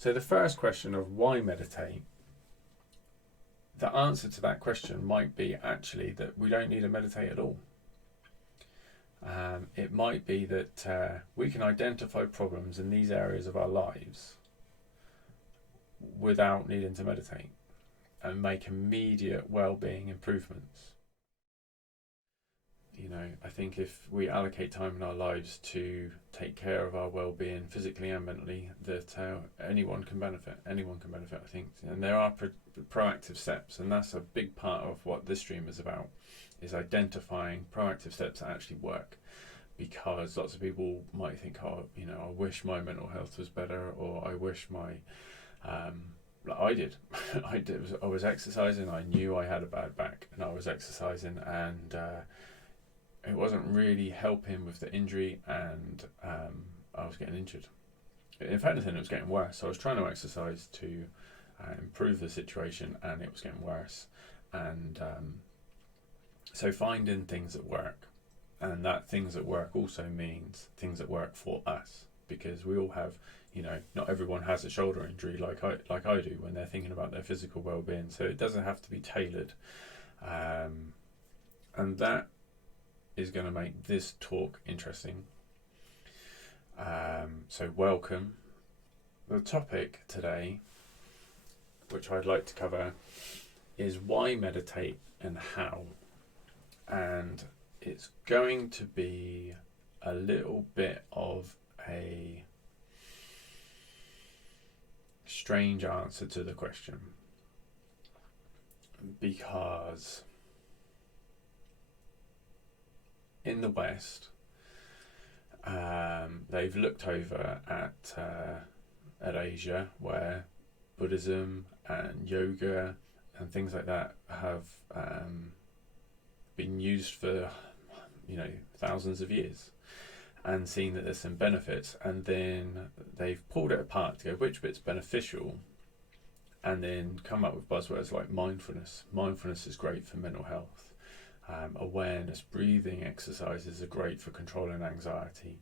So the first question of why meditate, the answer to that question might be actually that we don't need to meditate at all. It might be that we can identify problems in these areas of our lives without needing to meditate and make immediate well-being improvements. You know, I think if we allocate time in our lives to take care of our well-being physically and mentally, that anyone can benefit. Anyone can benefit, I think. And there are proactive steps, and that's a big part of what this stream is about, is identifying proactive steps that actually work. Because lots of people might think, oh, you know, I wish my mental health was better, or I wish my, like I did. I was exercising. I knew I had a bad back, and I was exercising, and it wasn't really helping with the injury, and I was getting injured. If anything, it was getting worse. So I was trying to exercise to improve the situation, and it was getting worse. And so finding things that work, and that things that work also means things that work for us, because we all have, you know, not everyone has a shoulder injury like I do when they're thinking about their physical well-being. So it doesn't have to be tailored, and that is going to make this talk interesting. So welcome. The topic today, which I'd like to cover, is why meditate and how. And it's going to be a little bit of a strange answer to the question, because in the West, they've looked over at Asia, where Buddhism and yoga and things like that have been used for, you know, thousands of years, and seen that there's some benefits, and then they've pulled it apart to go which bit's beneficial, and then come up with buzzwords like mindfulness. Mindfulness is great for mental health. Awareness, breathing exercises are great for controlling anxiety.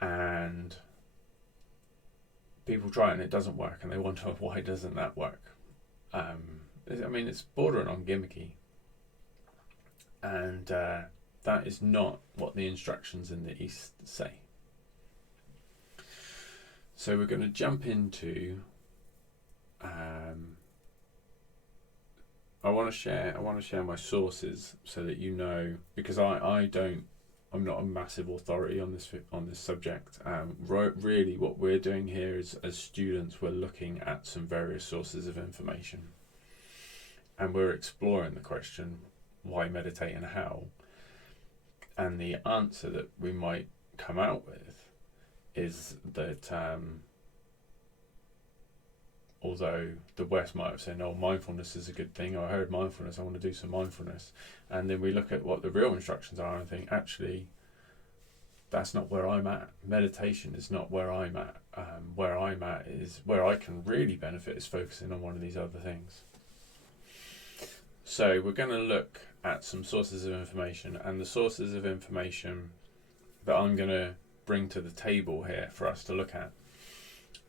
And people try it and it doesn't work, and they wonder why doesn't that work. I mean, it's bordering on gimmicky, and that is not what the instructions in the East say. So we're going to jump into I want to share my sources so that you know, because I'm not a massive authority on this subject. Really, what we're doing here is, as students, we're looking at some various sources of information, and we're exploring the question, why meditate and how. And the answer that we might come out with is that although the West might have said, oh, mindfulness is a good thing, or I heard mindfulness, I want to do some mindfulness, and then we look at what the real instructions are and think, actually, that's not where I'm at. Meditation is not where I'm at. Where I'm at is where I can really benefit, is focusing on one of these other things. So we're going to look at some sources of information, and the sources of information that I'm going to bring to the table here for us to look at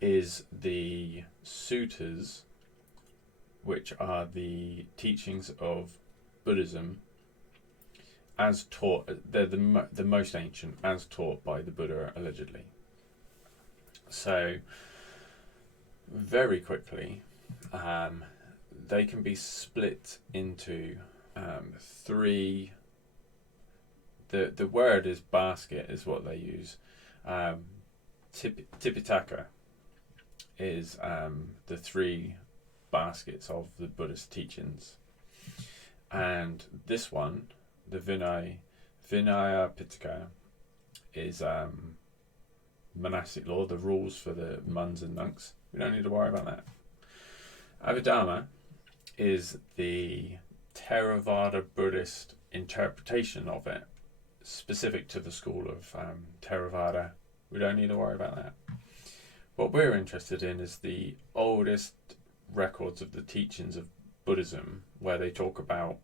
is the suttas, which are the teachings of Buddhism as taught. They're the most ancient, as taught by the Buddha, allegedly. So very quickly, they can be split into three. The word is basket, is what they use. Tipitaka is the three baskets of the Buddhist teachings, and this one, the Vinaya Pitaka, is monastic law, the rules for the nuns and monks. We don't need to worry about that. Abhidharma is the Theravada Buddhist interpretation of it, specific to the school of Theravada. We don't need to worry about that. What we're interested in is the oldest records of the teachings of Buddhism, where they talk about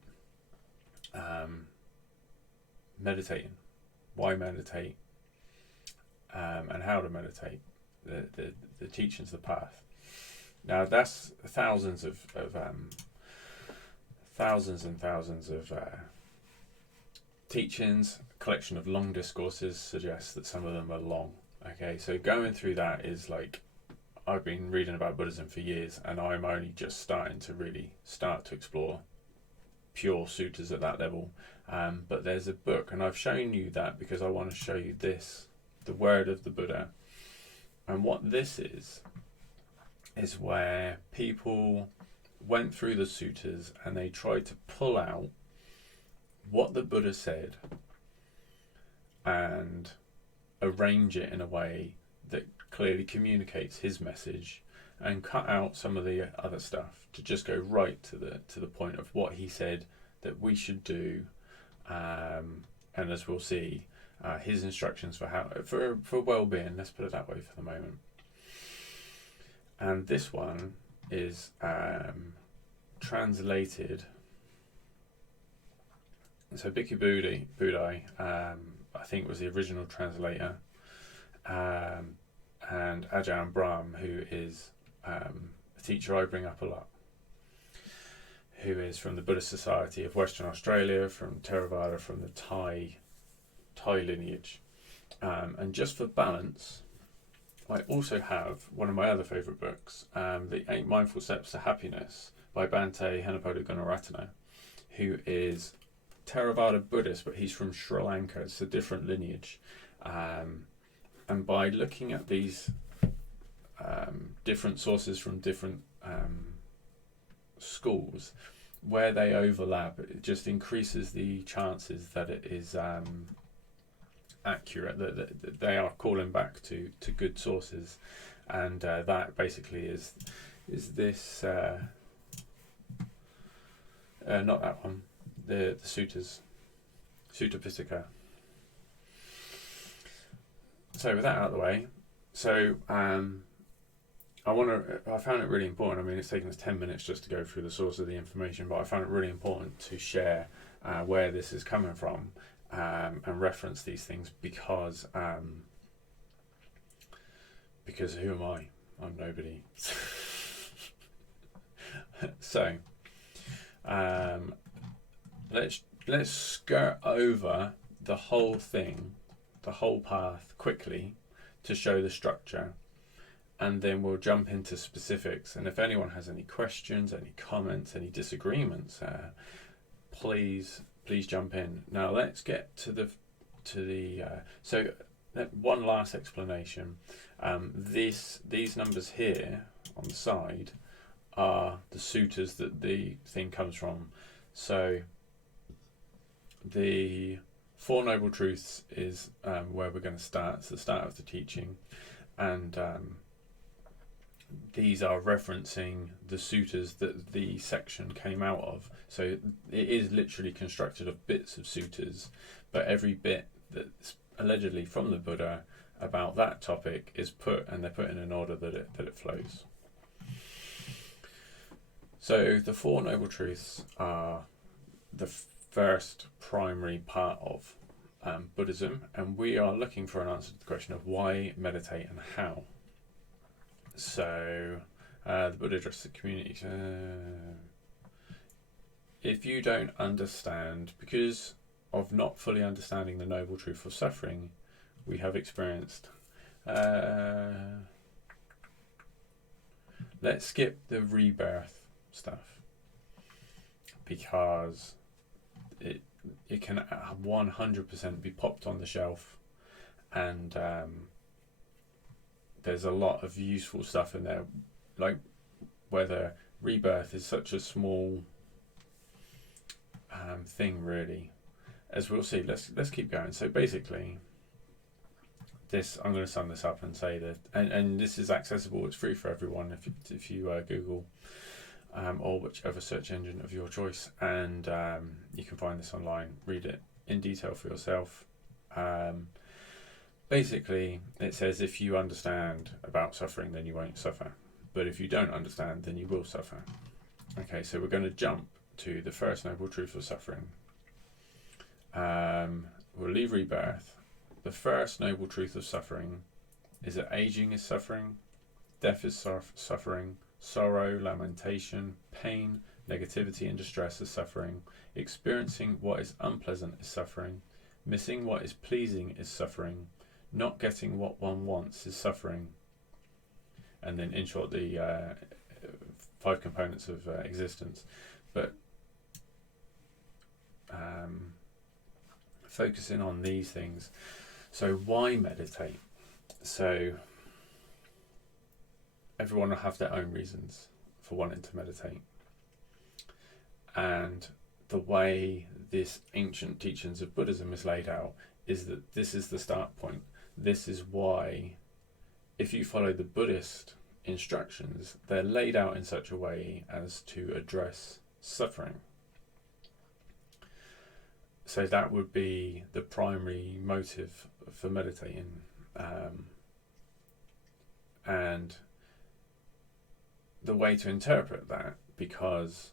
meditating, why meditate, and how to meditate. the teachings of the path. Now that's thousands and thousands of teachings. A collection of long discourses suggests that some of them are long. Okay, so going through that is like, I've been reading about Buddhism for years, and I'm only just starting to really start to explore pure suttas at that level. But there's a book, and I've shown you that because I want to show you this, the word of the Buddha. And what this is where people went through the suttas and they tried to pull out what the Buddha said and arrange it in a way that clearly communicates his message, and cut out some of the other stuff to just go right to the point of what he said that we should do, and as we'll see, his instructions for how for well-being. Let's put it that way for the moment. And this one is translated. So Bhikkhu Buddhai, I think, was the original translator, and Ajahn Brahm, who is a teacher I bring up a lot, who is from the Buddhist Society of Western Australia, from Theravada, from the Thai lineage. And just for balance, I also have one of my other favourite books, The 8 Mindful Steps to Happiness by Bhante Henepoda Gunaratana, who is Theravada Buddhist, but he's from Sri Lanka. It's a different lineage. And by looking at these different sources from different schools, where they overlap, it just increases the chances that it is accurate, that they are calling back to good sources. And that basically is this not that one, the suttas, Sutta Pitaka. So with that out of the way, so I found it really important. I mean, it's taken us 10 minutes just to go through the source of the information, but I found it really important to share where this is coming from, and reference these things because who am I? I'm nobody. So let's skirt over the whole thing, the whole path quickly to show the structure, and then we'll jump into specifics. And if anyone has any questions, any comments, any disagreements, please jump in. Now let's get to the one last explanation. These numbers here on the side are the suttas that the thing comes from. So the Four Noble Truths is where we're going to start. It's the start of the teaching, and these are referencing the suttas that the section came out of. So it is literally constructed of bits of suttas, but every bit that's allegedly from the Buddha about that topic is put, and they're put in an order that it flows. So the Four Noble Truths are the first primary part of Buddhism, and we are looking for an answer to the question of why meditate and how. So the Buddha addressed the community. If you don't understand, because of not fully understanding the noble truth of suffering, we have experienced. Let's skip the rebirth stuff, because it can 100% be popped on the shelf, and there's a lot of useful stuff in there, like whether rebirth is such a small thing, really, as we'll see. Let's keep going. So basically, I'm going to sum this up and say that, and this is accessible. It's free for everyone if you Google or whichever search engine of your choice, and you can find this online. Read it in detail for yourself. Basically, it says if you understand about suffering, then you won't suffer. But if you don't understand, then you will suffer. Okay, so we're going to jump to the first noble truth of suffering. We'll leave rebirth. The first noble truth of suffering Is it aging is suffering? Death is suffering? Sorrow, lamentation, pain, negativity and distress is suffering? Experiencing what is unpleasant is suffering? Missing what is pleasing is suffering? Not getting what one wants is suffering? And then, in short, the 5 components of existence. But focusing on these things. So why meditate? So everyone will have their own reasons for wanting to meditate. And the way this ancient teachings of Buddhism is laid out is that this is the start point. This is why, if you follow the Buddhist instructions, they're laid out in such a way as to address suffering. So that would be the primary motive for meditating. And the way to interpret that, because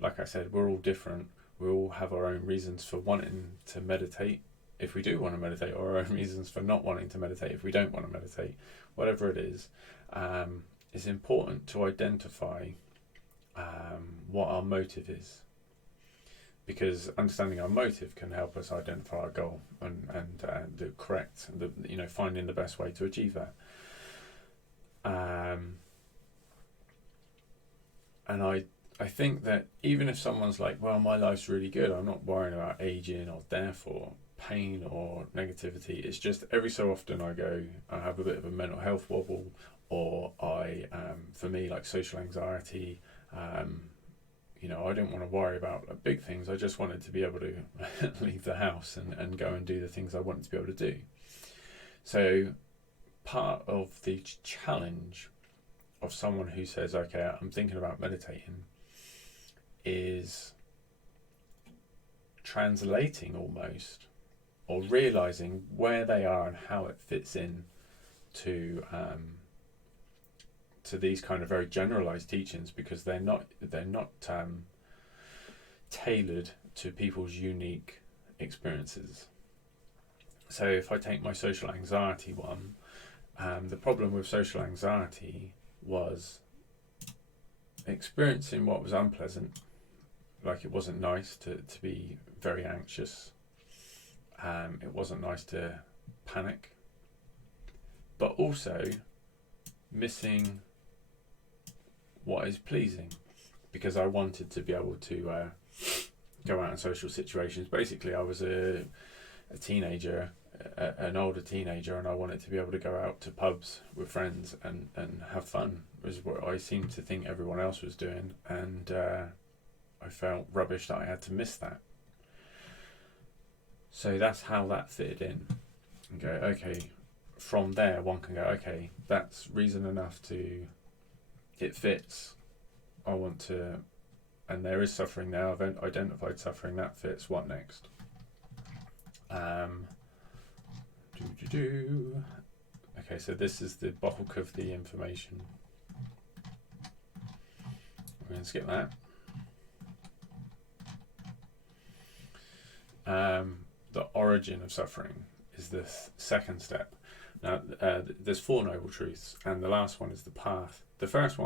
like I said, we're all different. We all have our own reasons for wanting to meditate, if we do want to meditate, or our own reasons for not wanting to meditate if we don't want to meditate. Whatever it is, it's important to identify what our motive is, because understanding our motive can help us identify our goal and finding the best way to achieve that. And I think that even if someone's like, well, my life's really good, I'm not worrying about aging or death or pain or negativity, it's just every so often I have a bit of a mental health wobble, or for me, like social anxiety, I don't want to worry about big things. I just wanted to be able to leave the house and go and do the things I wanted to be able to do. So part of the challenge of someone who says, okay, I'm thinking about meditating, is translating almost, or realizing where they are and how it fits in to these kind of very generalized teachings, because they're not tailored to people's unique experiences. So if I take my social anxiety one, the problem with social anxiety was experiencing what was unpleasant, like it wasn't nice to be very anxious. It wasn't nice to panic, but also missing what is pleasing, because I wanted to be able to go out in social situations. Basically, I was a teenager, an older teenager, and I wanted to be able to go out to pubs with friends and have fun, was what I seemed to think everyone else was doing, and I felt rubbish that I had to miss that. So that's how that fitted in. And go, okay, from there one can go, okay, that's reason enough to, it fits, I want to, and there is suffering now, I've identified suffering, that fits, what next? Okay, so this is the bulk of the information. I'm going to skip that. The origin of suffering is the second step. Now, there's 4 noble truths, and the last one is the path. The first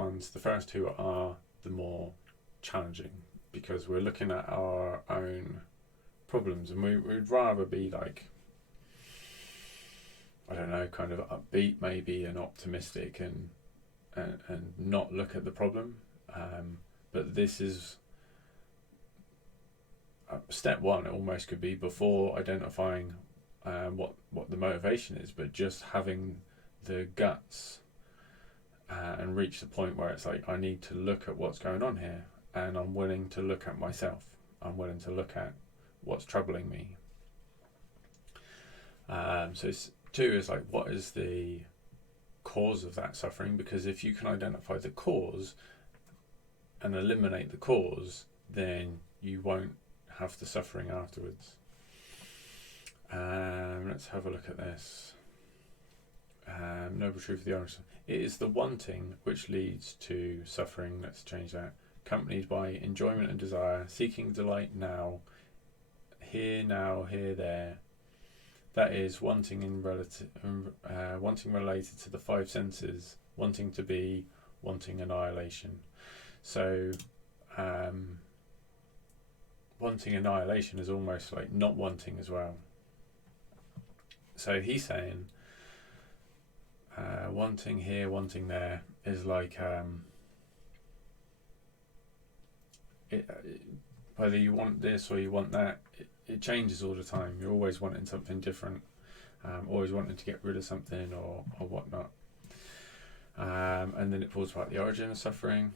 two are the more challenging, because we're looking at our own problems, and we'd rather be like, I don't know, kind of upbeat maybe, and optimistic, and not look at the problem. But this is step 1. It almost could be before identifying what the motivation is, but just having the guts and reach the point where it's like, I need to look at what's going on here, and I'm willing to look at myself. I'm willing to look at what's troubling me. So 2 is like, what is the cause of that suffering? Because if you can identify the cause and eliminate the cause, then you won't have the suffering afterwards. Let's have a look at this. Noble truth of the origin. It is the wanting which leads to suffering. Let's change that. Accompanied by enjoyment and desire, seeking delight now, here, there, That is wanting wanting related to the five senses, wanting to be, wanting annihilation. So wanting annihilation is almost like not wanting as well. So he's saying wanting here, wanting there is like whether you want this or you want that, it changes all the time. You're always wanting something different, always wanting to get rid of something or whatnot. And then it talks about the origin of suffering.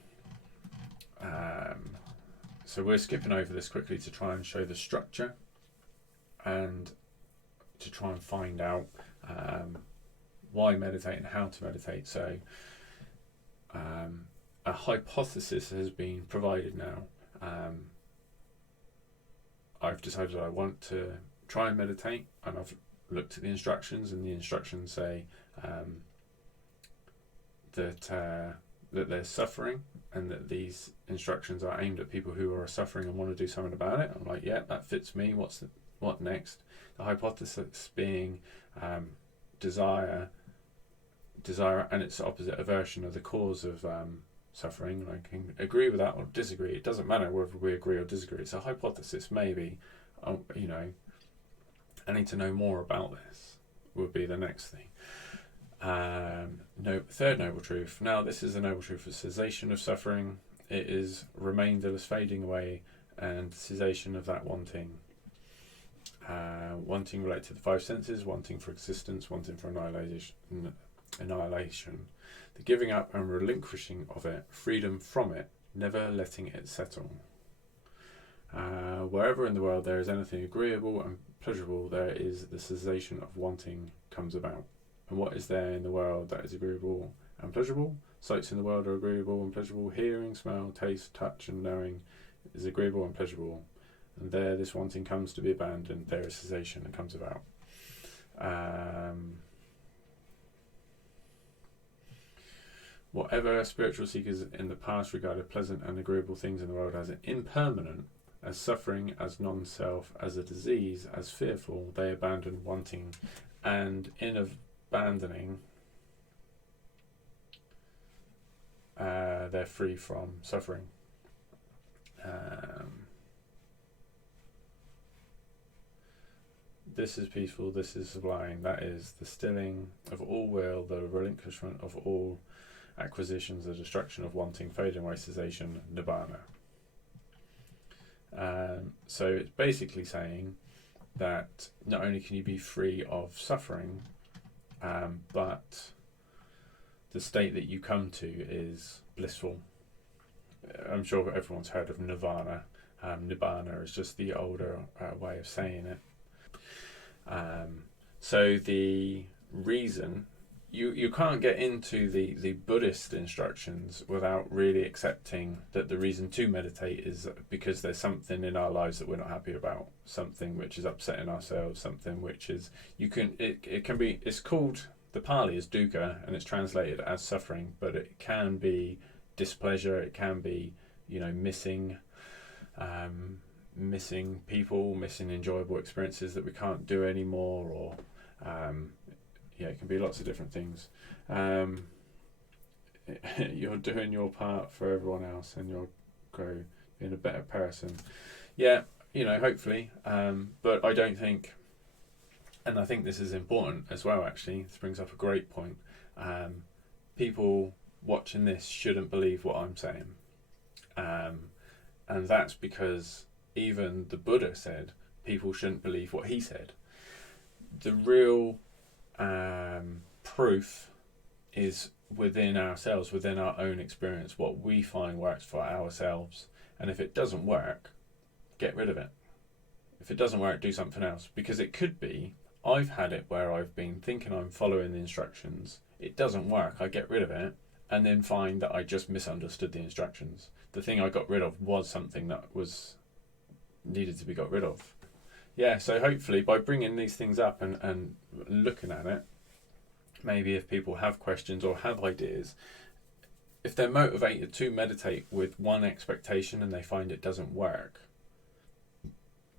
So we're skipping over this quickly to try and show the structure and to try and find out why meditate and how to meditate. So a hypothesis has been provided now. I've decided I want to try and meditate, and I've looked at the instructions, and the instructions say that there's suffering, and that these instructions are aimed at people who are suffering and want to do something about it. I'm like, yeah, that fits me. What next? The hypothesis being desire, and its opposite, aversion, are the cause of suffering. I can agree with that or disagree. It doesn't matter whether we agree or disagree. It's a hypothesis. Maybe, I need to know more about this. Would be the next thing. Third noble truth. Now, this is the noble truth of cessation of suffering. It is remainderless fading away and cessation of that wanting. Wanting related to the five senses, wanting for existence, wanting for annihilation. The giving up and relinquishing of it, freedom from it, never letting it settle. Wherever in the world there is anything agreeable and pleasurable, there is the cessation of wanting comes about. And what is there in the world that is agreeable and pleasurable? Sights in the world are agreeable and pleasurable. Hearing, smell, taste, touch, and knowing is agreeable and pleasurable. And there this wanting comes to be abandoned. There is cessation and comes about. Whatever spiritual seekers in the past regarded pleasant and agreeable things in the world as impermanent, as suffering, as non-self, as a disease, as fearful, they abandon wanting, and in abandoning, they're free from suffering. This is peaceful, this is sublime, that is the stilling of all will, the relinquishment of all acquisitions, the destruction of wanting, fading away, cessation, nibbana. So it's basically saying that not only can you be free of suffering, but the state that you come to is blissful. I'm sure everyone's heard of nirvana. Nibbana is just the older way of saying it. So the reason you can't get into the Buddhist instructions without really accepting that the reason to meditate is because there's something in our lives that we're not happy about, something which is upsetting ourselves, something which is it's called, the Pali is dukkha, and it's translated as suffering, but it can be displeasure, it can be missing people, missing enjoyable experiences that we can't do anymore, or it can be lots of different things. You're doing your part for everyone else, and you'll grow being a better person. Yeah, hopefully. But I don't think, and I think this is important as well, actually. This brings up a great point. People watching this shouldn't believe what I'm saying. And that's because even the Buddha said people shouldn't believe what he said. The real proof is within ourselves, within our own experience, what we find works for ourselves. And if it doesn't work, get rid of it. If it doesn't work, do something else. Because it could be, I've had it where I've been thinking I'm following the instructions, it doesn't work, I get rid of it, and then find that I just misunderstood the instructions. The thing I got rid of was something that was needed to be got rid of. Yeah, so hopefully by bringing these things up and looking at it, maybe if people have questions or have ideas, if they're motivated to meditate with one expectation and they find it doesn't work,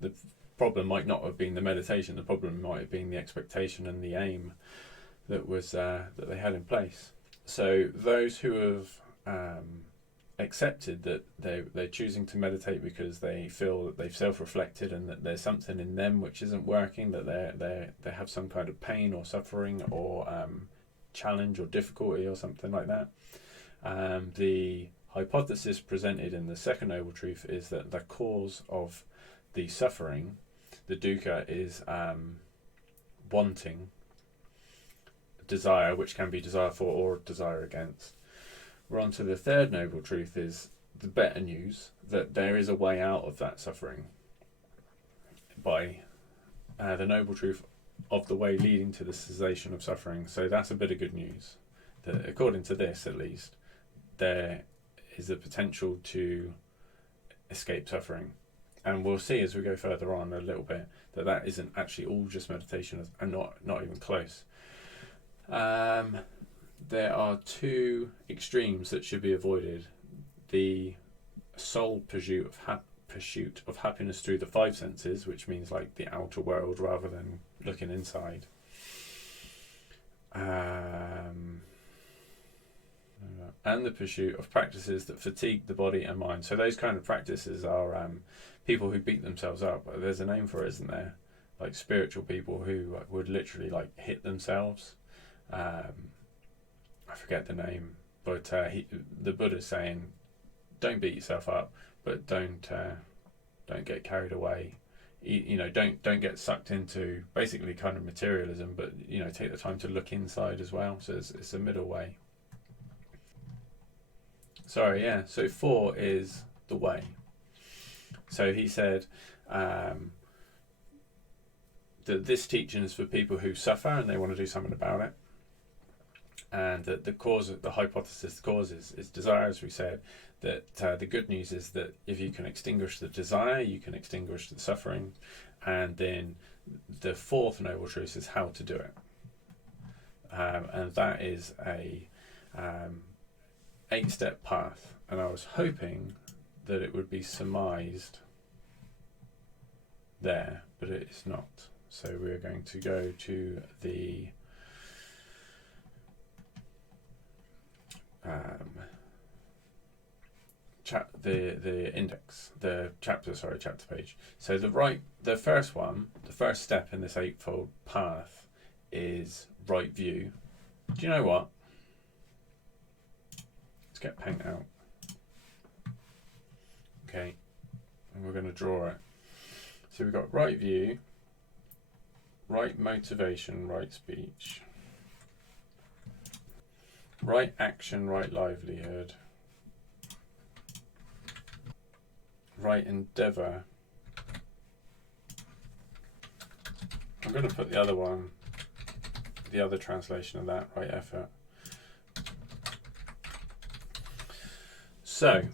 the problem might not have been the meditation. The problem might have been the expectation and the aim that was that they had in place. So those who have accepted that they're choosing to meditate because they feel that they've self-reflected and that there's something in them which isn't working, that they have some kind of pain or suffering or challenge or difficulty or something like that. The hypothesis presented in the second noble truth is that the cause of the suffering, the dukkha, is wanting, desire, which can be desire for or desire against. We're on to the third noble truth, is the better news, that there is a way out of that suffering by the noble truth of the way leading to the cessation of suffering. So that's a bit of good news, that according to this at least, there is a potential to escape suffering. And we'll see as we go further on a little bit that that isn't actually all just meditation, and not even close. There are two extremes that should be avoided: the sole pursuit of happiness through the five senses, which means like the outer world rather than looking inside, and the pursuit of practices that fatigue the body and mind. So those kind of practices are people who beat themselves up. There's a name for it, isn't there? Like spiritual people who would literally like hit themselves. I forget the name, but the Buddha's saying, don't beat yourself up, but don't get carried away. Don't get sucked into basically kind of materialism, but take the time to look inside as well. So it's a middle way. So 4 is the way. So he said that this teaching is for people who suffer and they want to do something about it. And that the cause of the hypothesis, the cause is desire, as we said. That the good news is that if you can extinguish the desire, you can extinguish the suffering. And then the fourth noble truth is how to do it. And that is a 8-step path. And I was hoping that it would be surmised there, but it is not. So we're going to go to the index, the chapter page. So the first step in this eightfold path is right view. Do you know what? Let's get paint out. Okay, and we're going to draw it. So we've got right view, right motivation, right speech, right action, right livelihood, right endeavour. I'm going to put the other translation of that, right effort. So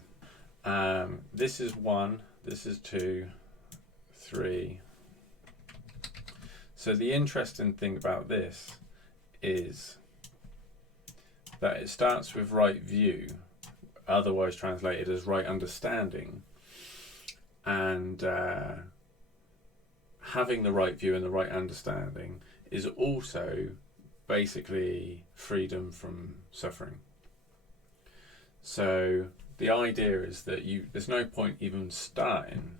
this is 1, this is 2, 3. So the interesting thing about this is that it starts with right view, otherwise translated as right understanding, and having the right view and the right understanding is also basically freedom from suffering. So the idea is that there's no point even starting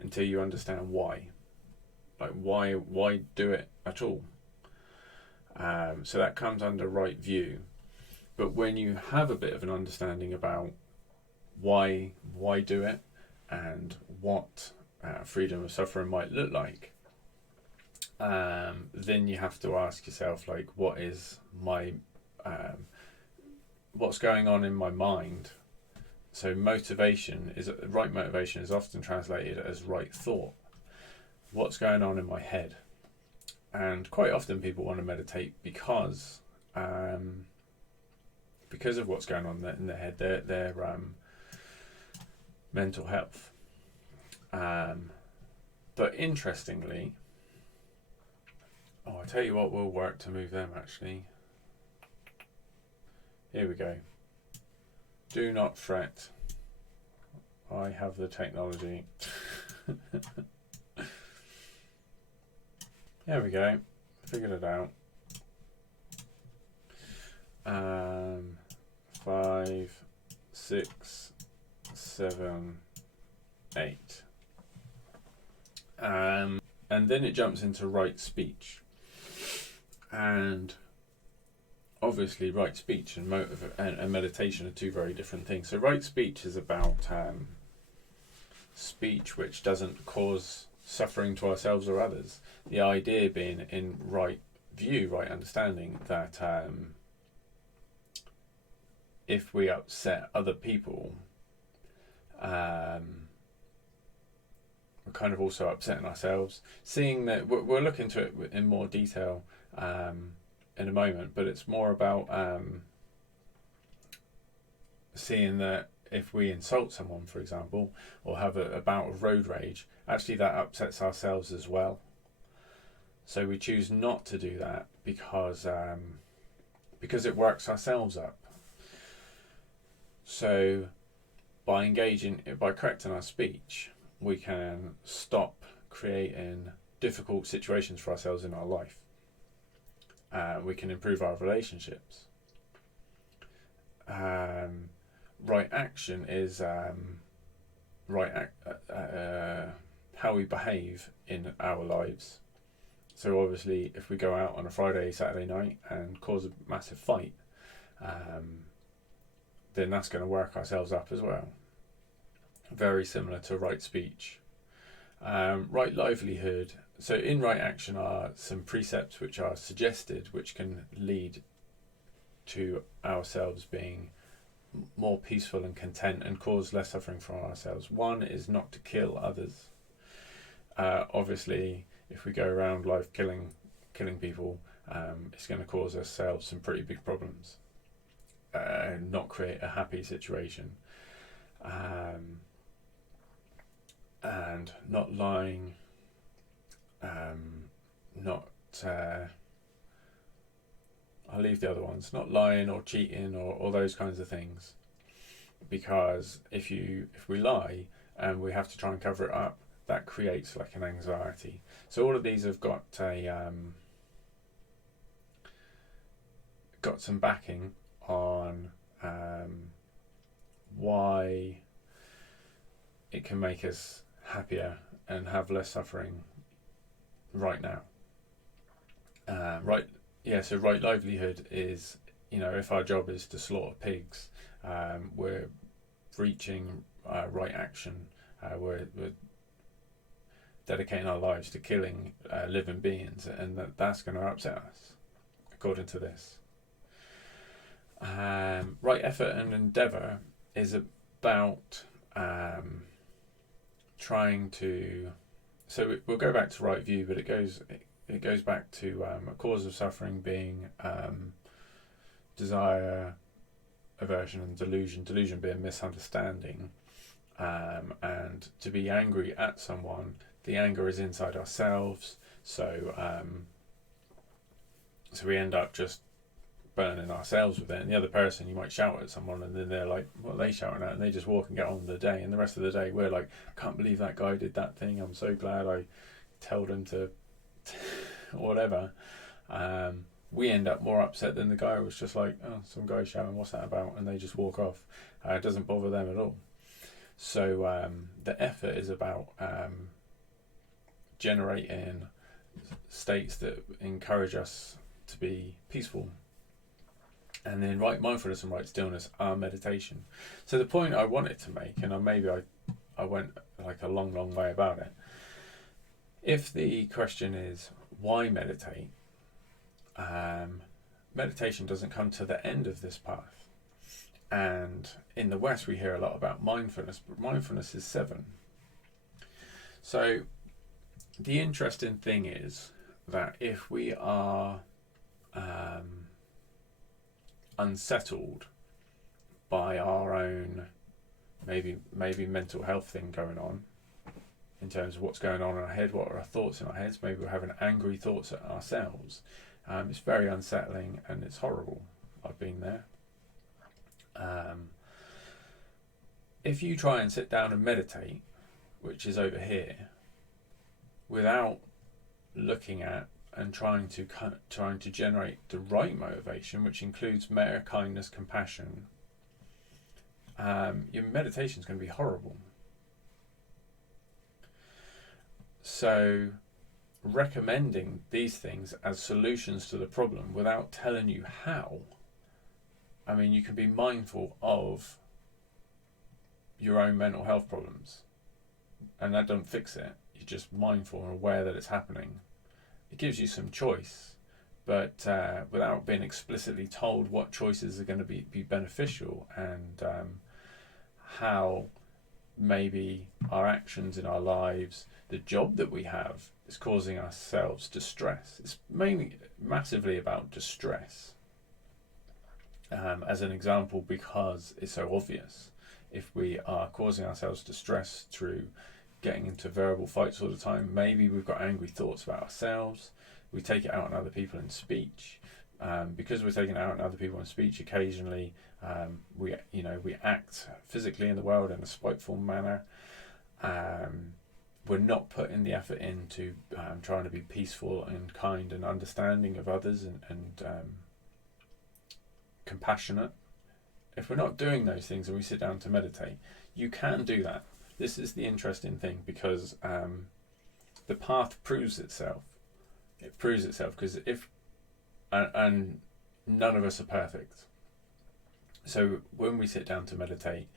until you understand why. Like why do it at all? So that comes under right view. But when you have a bit of an understanding about why do it and what freedom of suffering might look like, then you have to ask yourself, like, what is my what's going on in my mind? So right motivation is often translated as right thought. What's going on in my head? And quite often people want to meditate because of what's going on in their head, their mental health. But interestingly, I tell you what will work to move them actually. Here we go. Do not fret. I have the technology. There we go. Figured it out. 5, 6, 7, 8. And then it jumps into right speech. And obviously right speech and meditation are two very different things. So right speech is about speech which doesn't cause suffering to ourselves or others. The idea being in right view, right understanding, that if we upset other people, we're kind of also upsetting ourselves. Seeing that we'll look into it in more detail in a moment, but it's more about seeing that if we insult someone, for example, or have a bout of road rage, actually that upsets ourselves as well. So we choose not to do that because it works ourselves up. So by correcting our speech, we can stop creating difficult situations for ourselves in our life. We can improve our relationships. Right action is how we behave in our lives. So obviously, if we go out on a Friday, Saturday night and cause a massive fight, then that's going to work ourselves up as well. Very similar to right speech. Right livelihood. So in right action are some precepts which are suggested, which can lead to ourselves being more peaceful and content and cause less suffering from ourselves. One is not to kill others. Obviously, if we go around life killing people, it's going to cause ourselves some pretty big problems. Not create a happy situation. And not lying, I'll leave the other ones, not lying or cheating or those kinds of things, because if we lie and we have to try and cover it up, that creates like an anxiety. So all of these have got some backing on why it can make us happier and have less suffering right now. So right livelihood is, if our job is to slaughter pigs, we're reaching right action. We're dedicating our lives to killing living beings, and that's going to upset us, according to this. Right effort and endeavour is about trying to. So we'll go back to right view, but it goes back to a cause of suffering being desire, aversion, and delusion. Delusion being misunderstanding, and to be angry at someone. The anger is inside ourselves, so we end up just burning ourselves with it. And the other person, you might shout at someone, and then they're like, "What are they shouting at?" And they just walk and get on with the day. And the rest of the day, we're like, "I can't believe that guy did that thing. I'm so glad I told him to." Whatever. We end up more upset than the guy who was just like, "Oh, some guy shouting, what's that about?" And they just walk off. It doesn't bother them at all. So the effort is about generating states that encourage us to be peaceful. And then right mindfulness and right stillness are meditation. So the point I wanted to make, and maybe I went like a long way about it. If the question is why meditate, meditation doesn't come to the end of this path. And in the West we hear a lot about mindfulness, but mindfulness is 7. So the interesting thing is that if we are unsettled by our own maybe mental health thing going on, in terms of what's going on in our head, what are our thoughts in our heads, maybe we're having angry thoughts at ourselves, it's very unsettling and it's horrible. I've been there. If you try and sit down and meditate, which is over here, without looking at and trying to generate the right motivation, which includes metta, kindness, compassion, your meditation is going to be horrible. So recommending these things as solutions to the problem without telling you how, I mean, you can be mindful of your own mental health problems, and that don't fix it. You're just mindful and aware that it's happening. It gives you some choice, but without being explicitly told what choices are going to be beneficial, and how maybe our actions in our lives, the job that we have, is causing ourselves distress. It's mainly massively about distress, as an example, because it's so obvious. If we are causing ourselves distress through getting into verbal fights all the time, maybe we've got angry thoughts about ourselves. We take it out on other people in speech. Because we're taking it out on other people in speech, occasionally we act physically in the world in a spiteful manner. We're not putting the effort into trying to be peaceful and kind and understanding of others, and compassionate. If we're not doing those things and we sit down to meditate, you can do that. This is the interesting thing, because the path proves itself. It proves itself because and none of us are perfect. So when we sit down to meditate,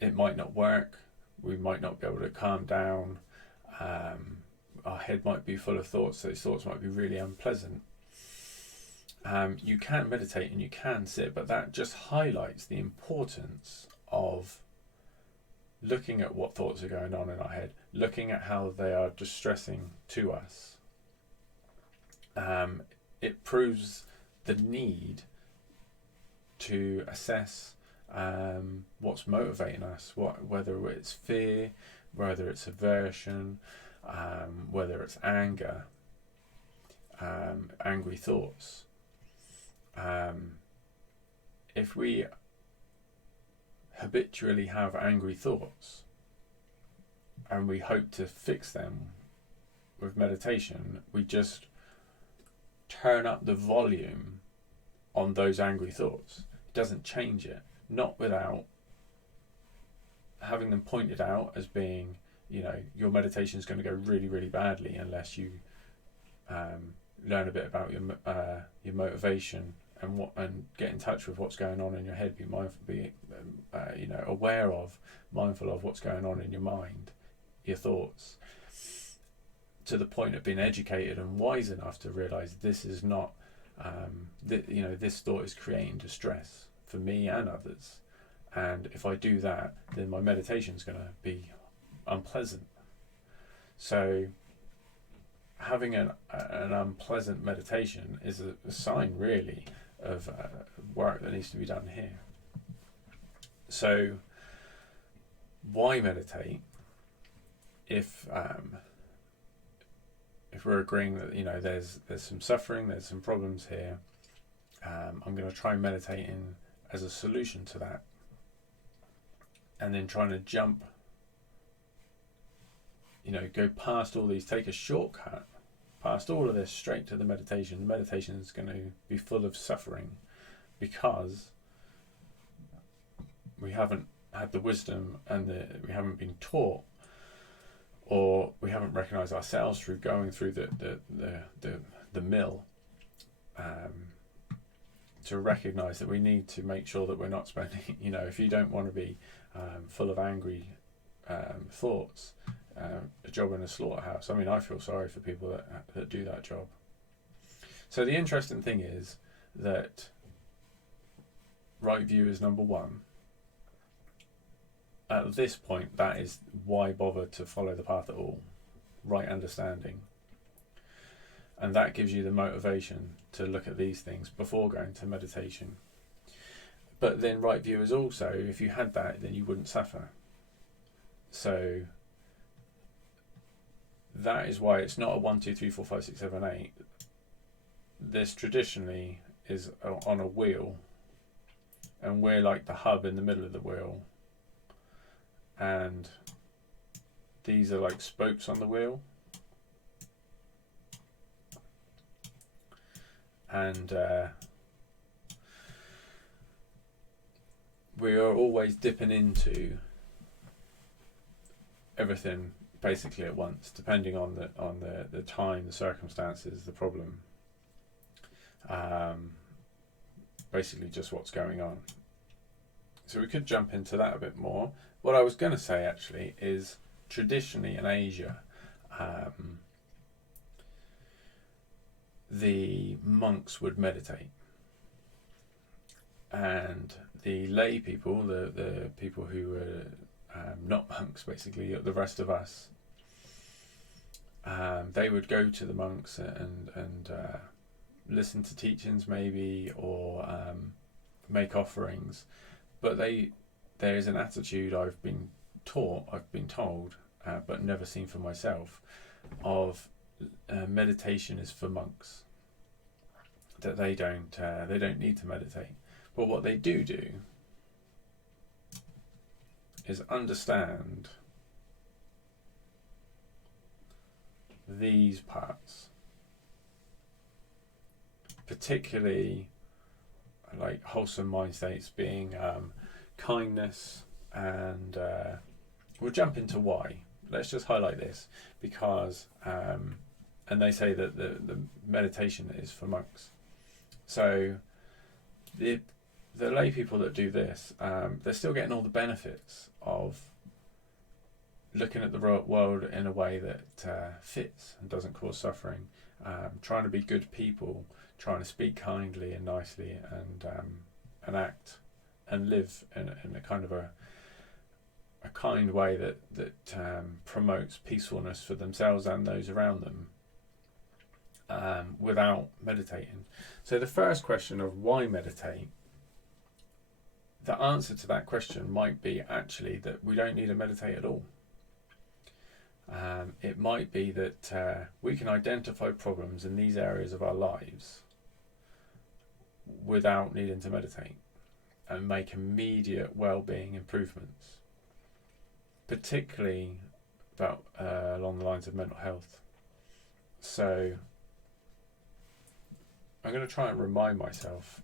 it might not work. We might not be able to calm down. Our head might be full of thoughts. Those thoughts might be really unpleasant. You can meditate and you can sit, but that just highlights the importance of looking at what thoughts are going on in our head, looking at how they are distressing to us. It proves the need to assess what's motivating us, whether it's fear, whether it's aversion, whether it's anger, angry thoughts. If we habitually have angry thoughts and we hope to fix them with meditation, we just turn up the volume on those angry thoughts. It doesn't change it, not without having them pointed out as being, your meditation is going to go really, really badly unless you learn a bit about your motivation and get in touch with what's going on in your head. Be mindful, aware of, mindful of what's going on in your mind, your thoughts, to the point of being educated and wise enough to realize this is not, this thought is creating distress for me and others. And if I do that, then my meditation is going to be unpleasant. So having an unpleasant meditation is a sign, really, of work that needs to be done here. So why meditate if we're agreeing that there's some suffering, there's some problems here? I'm going to try meditating as a solution to that, and then trying to jump, go past all these, take a shortcut past all of this straight to the meditation. The meditation is going to be full of suffering because we haven't had the wisdom and we haven't been taught, or we haven't recognized ourselves through going through the mill, to recognize that we need to make sure that we're not spending, if you don't want to be full of angry thoughts, a job in a slaughterhouse. I mean, I feel sorry for people that do that job. So the interesting thing is that right view is number one. At this point, that is why bother to follow the path at all. Right understanding. And that gives you the motivation to look at these things before going to meditation. But then right view is also, if you had that, then you wouldn't suffer. So that is why it's not a 1, 2, 3, 4, 5, 6, 7, 8. This traditionally is on a wheel, and we're like the hub in the middle of the wheel, and these are like spokes on the wheel. and we are always dipping into everything basically at once, depending on the time, the circumstances, the problem. Basically just what's going on. So we could jump into that a bit more. What I was going to say actually is traditionally in Asia, the monks would meditate, and the lay people, the people who were not monks, basically the rest of us, they would go to the monks and listen to teachings maybe, or make offerings, but there is an attitude I've been told, but never seen for myself, of meditation is for monks, that they don't need to meditate. But what they do is understand these parts, particularly like wholesome mind states being kindness, and we'll jump into why. Let's just highlight this because and they say that the meditation is for monks. So the lay people that do this, they're still getting all the benefits of looking at the world in a way that fits and doesn't cause suffering, trying to be good people, trying to speak kindly and nicely, and act and live in a kind of a kind way that promotes peacefulness for themselves and those around them, without meditating. So the first question of why meditate, the answer to that question might be actually that we don't need to meditate at all. It might be that we can identify problems in these areas of our lives without needing to meditate and make immediate well-being improvements, particularly about along the lines of mental health. So I'm going to try and remind myself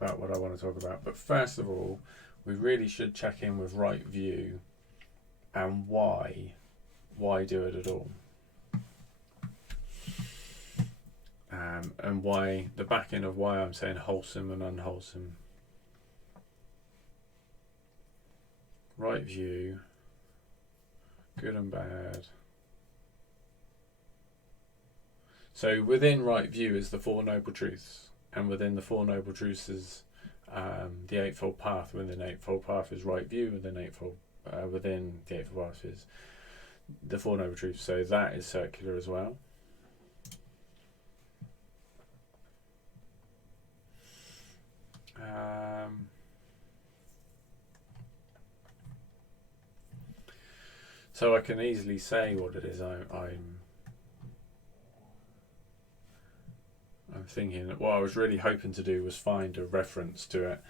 about what I want to talk about. But first of all, we really should check in with right view and why do it at all. And why, the back end of why I'm saying wholesome and unwholesome. Right view, good and bad. So within right view is the Four Noble Truths, and within the Four Noble Truths is the Eightfold Path. Within the Eightfold Path is right view, within the Eightfold Path is the Four Noble Truths. So that is circular as well. So I can easily say what it is I'm thinking. What I was really hoping to do was find a reference to it,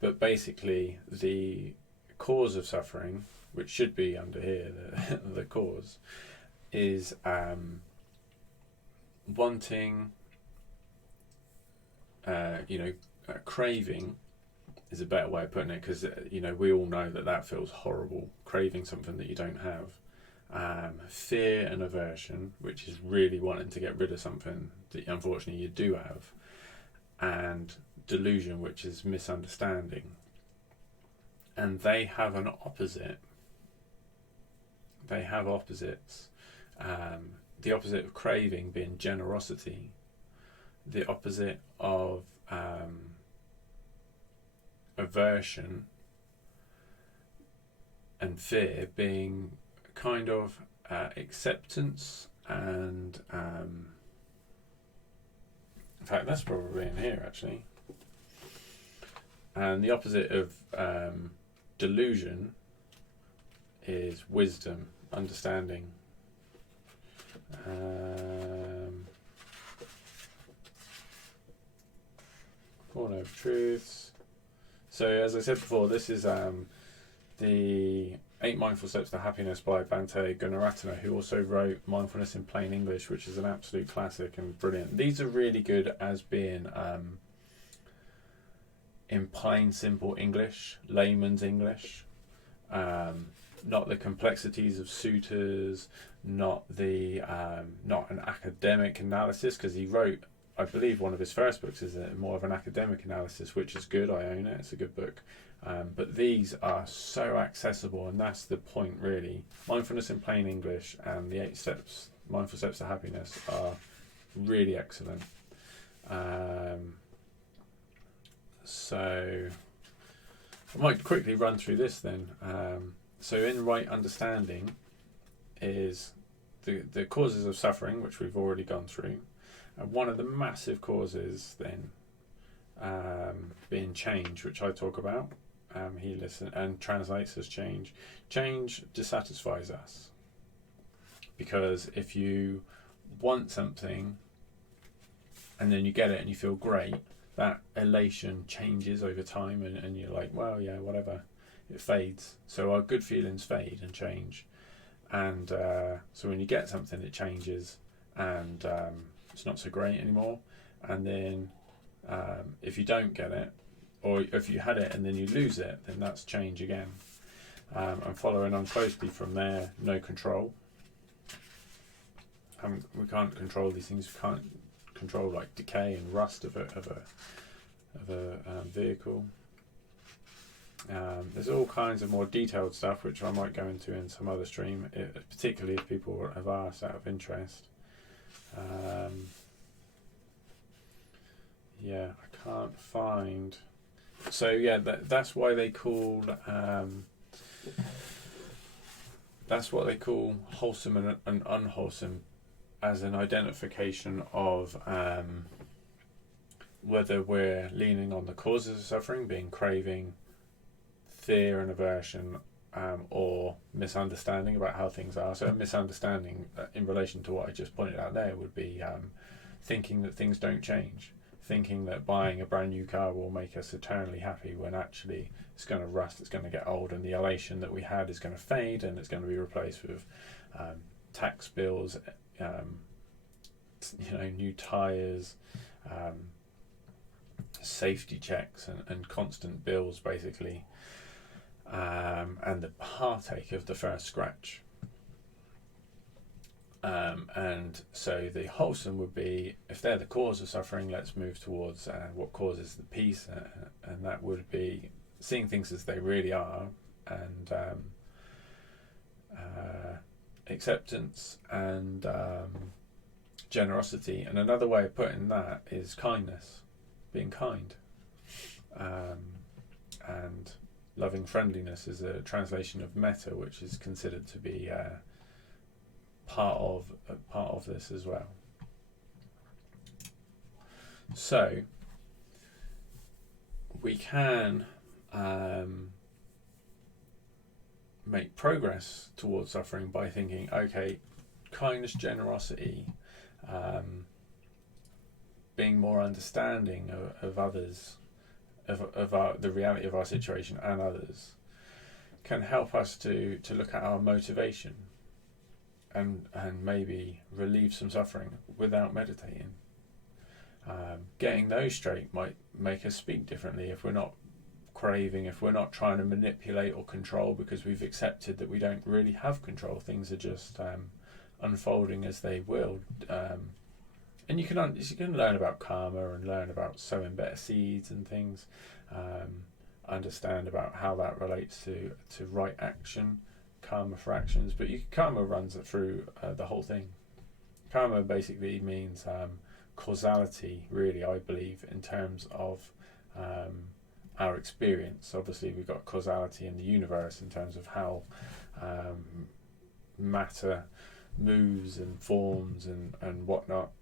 but basically the cause of suffering, which should be under here, the cause, is wanting, craving is a better way of putting it, because we all know that feels horrible, craving something that you don't have. Fear and aversion, which is really wanting to get rid of something that unfortunately you do have, and delusion, which is misunderstanding. And they have an opposite. They have opposites. The opposite of craving being generosity. The opposite of aversion and fear being kind of acceptance, and in fact that's probably in here actually. And the opposite of delusion is wisdom, understanding. Four Noble Truths. So as I said before, this is the 8 Mindful Steps to Happiness by Bhante Gunaratana, who also wrote Mindfulness in Plain English, which is an absolute classic and brilliant. These are really good as being in plain, simple English, layman's English. Not the complexities of sutras, not an academic analysis, because he wrote, I believe, one of his first books is more of an academic analysis, which is good. I own it. It's a good book. But these are so accessible, and that's the point, really. Mindfulness in Plain English and the 8 steps, Mindful Steps to Happiness, are really excellent. So I might quickly run through this then. So in right understanding is the causes of suffering, which we've already gone through. And one of the massive causes then being change, which I talk about. He listens and translates as change. Change dissatisfies us, because if you want something and then you get it and you feel great, that elation changes over time, and you're like, well, yeah, whatever. It fades. So our good feelings fade and change. And so when you get something, it changes, and it's not so great anymore. And then if you don't get it, or if you had it and then you lose it, then that's change again. And following on closely from there, no control. We can't control these things. We can't control like decay and rust of a vehicle. There's all kinds of more detailed stuff which I might go into in some other stream, particularly if people have asked out of interest. Yeah, I can't find. So yeah, that's why they call that's what they call wholesome and unwholesome, as an identification of whether we're leaning on the causes of suffering, being craving, fear and aversion, or misunderstanding about how things are. So a misunderstanding in relation to what I just pointed out there would be thinking that things don't change, thinking that buying a brand new car will make us eternally happy, when actually it's going to rust, it's going to get old, and the elation that we had is going to fade, and it's going to be replaced with tax bills, new tyres, safety checks, and constant bills, basically, and the heartache of the first scratch. And so the wholesome would be, if they're the cause of suffering, let's move towards what causes the peace, and that would be seeing things as they really are, and acceptance and generosity. And another way of putting that is kindness, being kind, and loving friendliness is a translation of metta, which is considered to be part of this as well. So we can make progress towards suffering by thinking, okay, kindness, generosity, being more understanding of others, of the reality of our situation and others, can help us to look at our motivation and maybe relieve some suffering without meditating. Getting those straight might make us speak differently if we're not craving, if we're not trying to manipulate or control, because we've accepted that we don't really have control. Things are just unfolding as they will. And you can learn about karma and learn about sowing better seeds and things, understand about how that relates to right action, karma for actions, but karma runs through the whole thing. Karma basically means causality, really, I believe, in terms of our experience. Obviously, we've got causality in the universe in terms of how matter moves and forms and whatnot.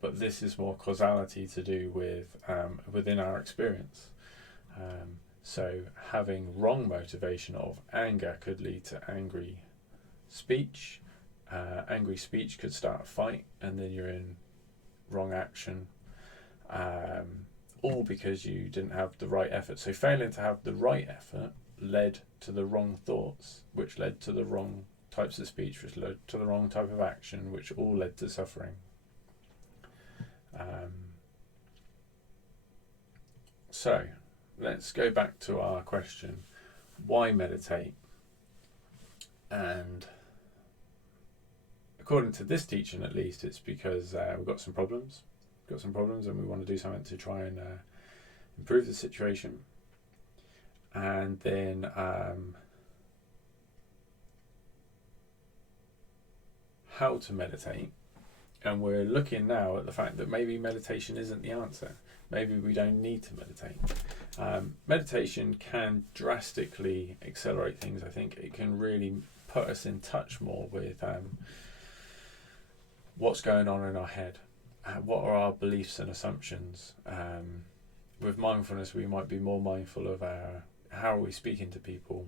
But this is more causality to do with within our experience. So having wrong motivation of anger could lead to angry speech. Angry speech could start a fight, and then you're in wrong action. All because you didn't have the right effort. So failing to have the right effort led to the wrong thoughts, which led to the wrong types of speech, which led to the wrong type of action, which all led to suffering. So let's go back to our question: why meditate? And according to this teaching, at least, it's because we've got some problems. And we want to do something to try and improve the situation. And then how to meditate. And we're looking now at the fact that maybe meditation isn't the answer. Maybe we don't need to meditate. Meditation can drastically accelerate things, I think. It can really put us in touch more with what's going on in our head. What are our beliefs and assumptions? With mindfulness, we might be more mindful of how are we speaking to people?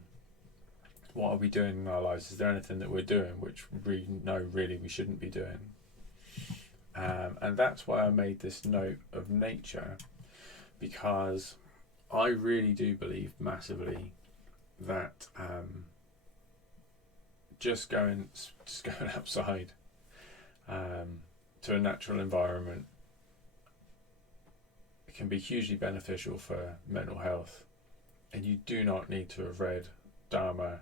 What are we doing in our lives? Is there anything that we're doing which we know really we shouldn't be doing? And that's why I made this note of nature, because I really do believe massively that just going outside to a natural environment, it can be hugely beneficial for mental health. And you do not need to have read Dharma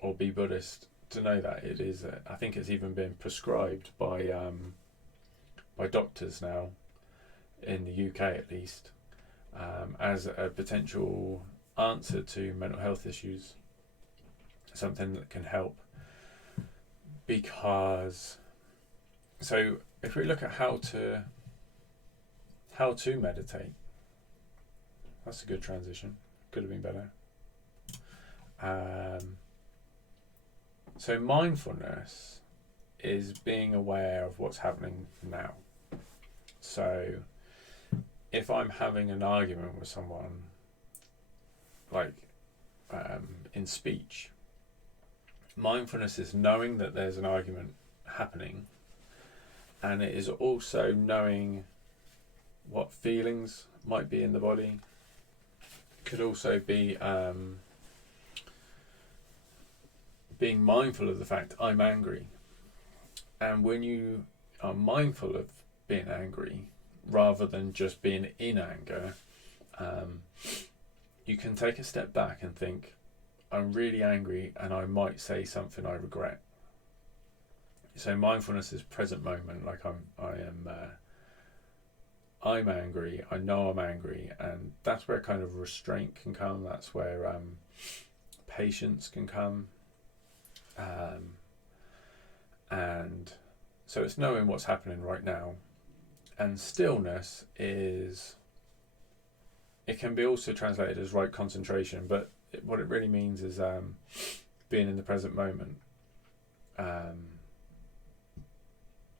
or be Buddhist to know that. It is. I think it's even been prescribed by doctors now, in the UK at least, as a potential answer to mental health issues. Something that can help. Because, so if we look at how to meditate, that's a good transition. Could have been better. So mindfulness is being aware of what's happening now. So if I'm having an argument with someone, like in speech, mindfulness is knowing that there's an argument happening, and it is also knowing what feelings might be in the body. Could also be being mindful of the fact I'm angry. And when you are mindful of being angry, rather than just being in anger, you can take a step back and think, I'm really angry and I might say something I regret. So mindfulness is present moment, like I'm angry, I know I'm angry, and that's where kind of restraint can come, that's where patience can come. And so it's knowing what's happening right now. And stillness is, it can be also translated as right concentration, but what it really means is being in the present moment.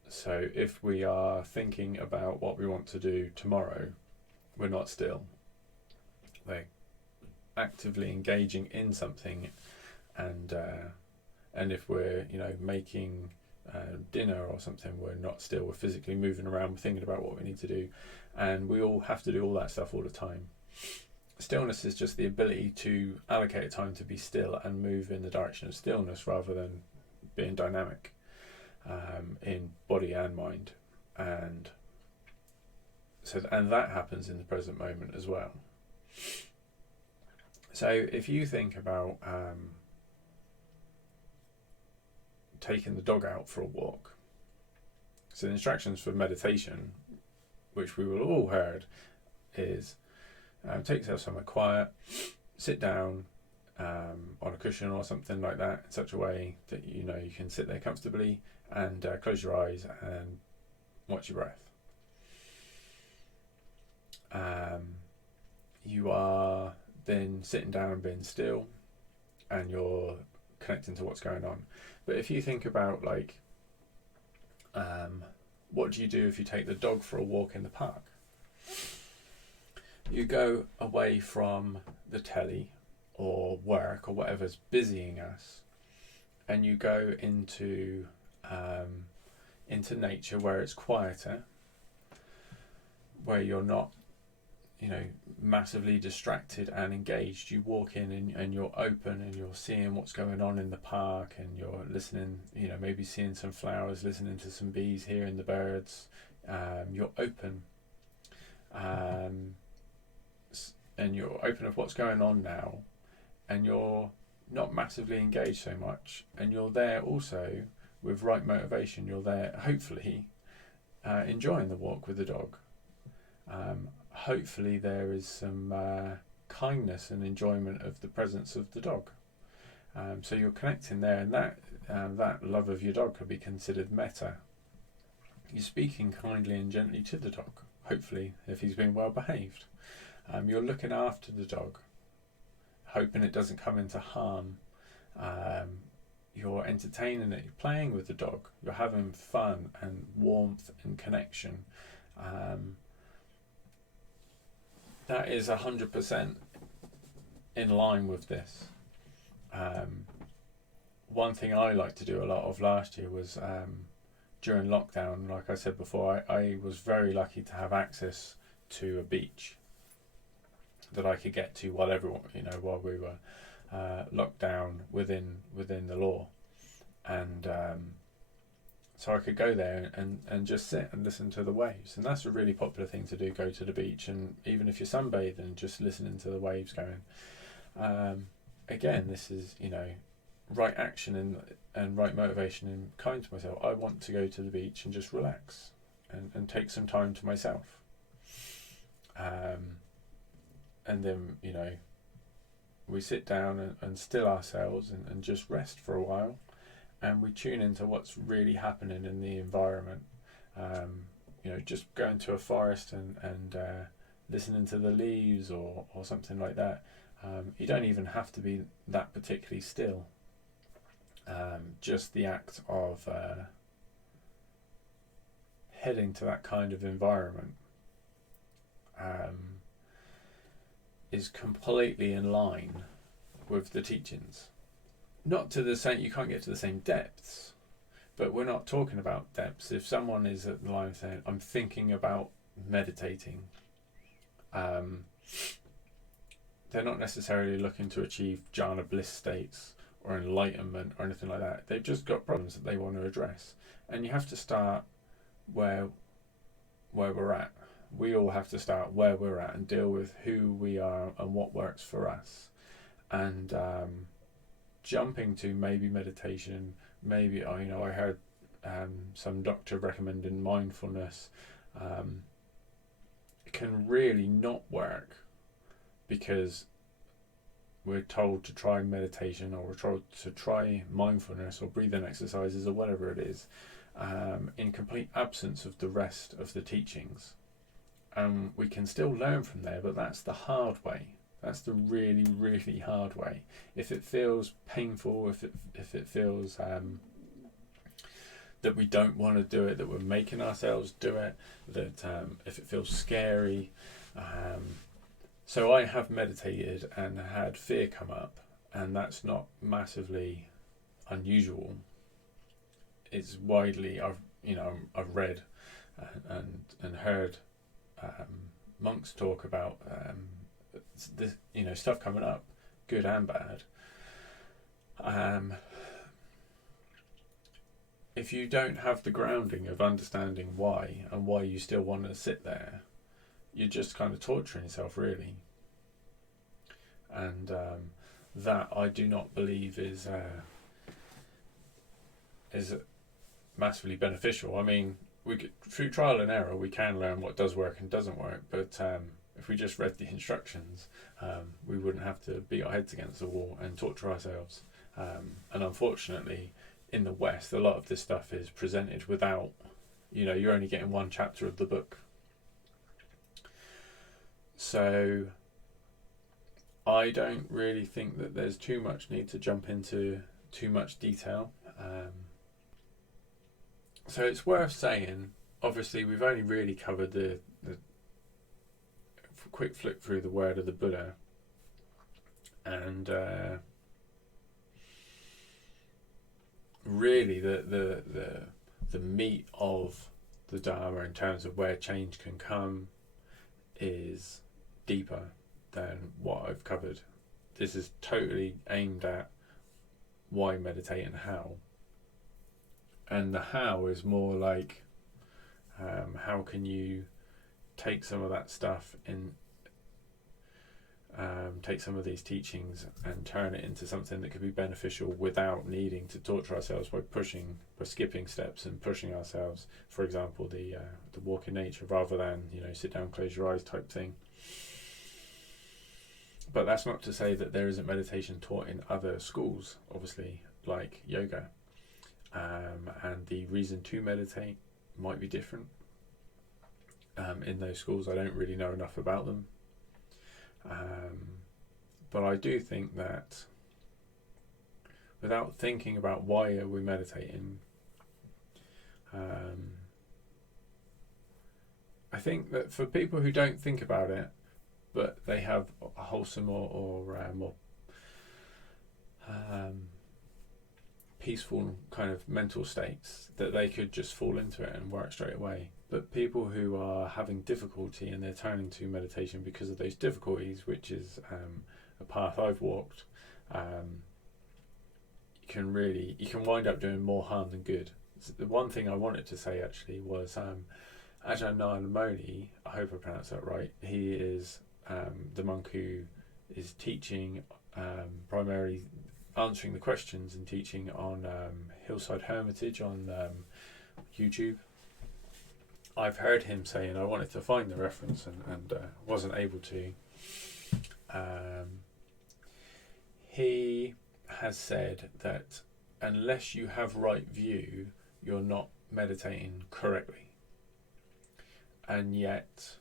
So if we are thinking about what we want to do tomorrow, we're not still. We're actively engaging in something, and if we're making dinner or something, we're not still. We're physically moving around, we're thinking about what we need to do, and we all have to do all that stuff all the time. Stillness is just the ability to allocate time to be still and move in the direction of stillness rather than being dynamic in body and mind. And that happens in the present moment as well. So if you think about taking the dog out for a walk, so the instructions for meditation, which we will all heard, is take yourself somewhere quiet, sit down on a cushion or something like that in such a way that you can sit there comfortably, and close your eyes and watch your breath. You are then sitting down and being still, and you're connecting to what's going on. But if you think about what do you do if you take the dog for a walk in the park? You go away from the telly or work or whatever's busying us, and you go into nature where it's quieter, where you're not massively distracted and engaged. You walk in and you're open and you're seeing what's going on in the park, and you're listening, maybe seeing some flowers, listening to some bees, hearing the birds. You're open, and you're open of what's going on now, and you're not massively engaged so much, and you're there also with right motivation. You're there hopefully enjoying the walk with the dog. Hopefully there is some kindness and enjoyment of the presence of the dog. So you're connecting there, and that love of your dog could be considered metta. You're speaking kindly and gently to the dog, hopefully, if he's been well behaved. You're looking after the dog, hoping it doesn't come into harm. You're entertaining it, you're playing with the dog, you're having fun and warmth and connection. That is 100% in line with this. One thing I liked to do a lot of last year was during lockdown, like I said before, I was very lucky to have access to a beach that I could get to while we were locked down within the law, and so I could go there and just sit and listen to the waves. And that's a really popular thing to do, go to the beach, and even if you're sunbathing, just listening to the waves going. Again, this is, right action and right motivation and kind to myself. I want to go to the beach and just relax and take some time to myself. And then, we sit down and still ourselves and just rest for a while. And we tune into what's really happening in the environment. Just going to a forest and listening to the leaves or something like that. You don't even have to be that particularly still. Just the act of heading to that kind of environment is completely in line with the teachings. Not to the same, you can't get to the same depths, but we're not talking about depths. If someone is at the line saying, I'm thinking about meditating, they're not necessarily looking to achieve jhana bliss states or enlightenment or anything like that. They've just got problems that they want to address. And you have to start where we're at. We all have to start where we're at and deal with who we are and what works for us. And jumping to maybe meditation, maybe I heard some doctor recommending mindfulness. It can really not work because we're told to try meditation, or we're told to try mindfulness or breathing exercises or whatever it is, in complete absence of the rest of the teachings. We can still learn from there, but that's the hard way. That's the really, really hard way. If it feels painful, if it feels that we don't want to do it, that we're making ourselves do it, that if it feels scary. So I have meditated and had fear come up, and that's not massively unusual. It's widely, I've read and heard monks talk about this, stuff coming up, good and bad. If you don't have the grounding of understanding why and why you still want to sit there, you're just kind of torturing yourself, really. And that I do not believe is massively beneficial. I mean, through trial and error, we can learn what does work and doesn't work. But if we just read the instructions, we wouldn't have to beat our heads against the wall and torture ourselves. And unfortunately, in the West, a lot of this stuff is presented without, you're only getting one chapter of the book. So I don't really think that there's too much need to jump into too much detail. So it's worth saying, obviously we've only really covered the quick flick through the word of the Buddha, and really the meat of the Dharma in terms of where change can come is deeper than what I've covered. This is totally aimed at why meditate and how. And the how is more like how can you take some of that stuff in, take some of these teachings and turn it into something that could be beneficial without needing to torture ourselves by skipping steps and pushing ourselves. For example, the walk in nature, rather than sit down, close your eyes type thing. But that's not to say that there isn't meditation taught in other schools, obviously, like yoga. And the reason to meditate might be different in those schools. I don't really know enough about them. But I do think that without thinking about why are we meditating, I think that for people who don't think about it, but they have a wholesome or more peaceful kind of mental states, that they could just fall into it and work straight away. But people who are having difficulty and they're turning to meditation because of those difficulties, which is a path I've walked, you can wind up doing more harm than good. So the one thing I wanted to say actually was Ajahn Naramoni, I hope I pronounced that right. He is the monk who is teaching, primarily answering the questions and teaching on Hillside Hermitage on YouTube. I've heard him say, and I wanted to find the reference and wasn't able to. He has said that unless you have right view, you're not meditating correctly. And yet,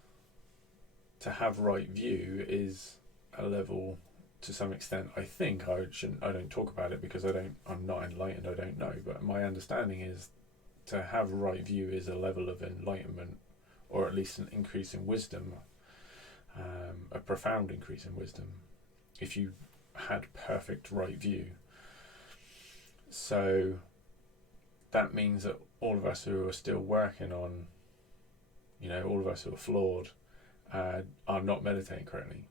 to have right view is a level, to some extent, I think I don't talk about it because I'm not enlightened, I don't know, but my understanding is to have right view is a level of enlightenment, or at least an increase in wisdom, a profound increase in wisdom, if you had perfect right view. So that means that all of us who are still working on, all of us who are flawed, are not meditating correctly.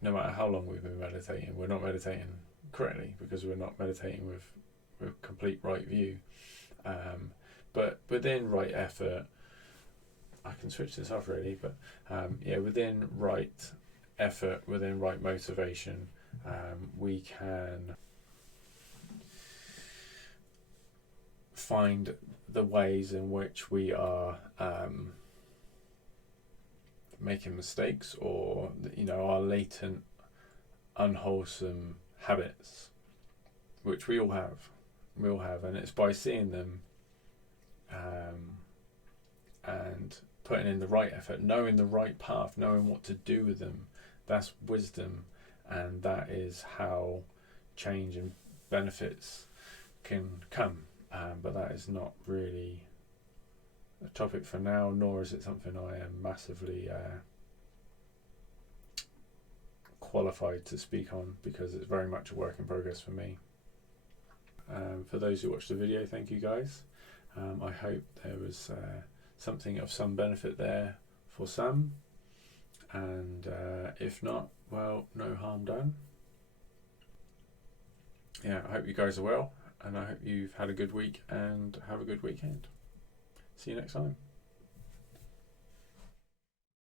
No matter how long we've been meditating, we're not meditating correctly because we're not meditating with complete right view. But within right effort, I can switch this off really, but within right effort, within right motivation, we can find the ways in which we are making mistakes, or our latent unwholesome habits, which we all have, and it's by seeing them and putting in the right effort, knowing the right path, knowing what to do with them. That's wisdom, and that is how change and benefits can come. But that is not really a topic for now, nor is it something I am massively qualified to speak on, because it's very much a work in progress for me. For those who watched the video, thank you guys. I hope there was something of some benefit there for some, and if not, well, no harm done. I hope you guys are well, and I hope you've had a good week and have a good weekend. See you next time.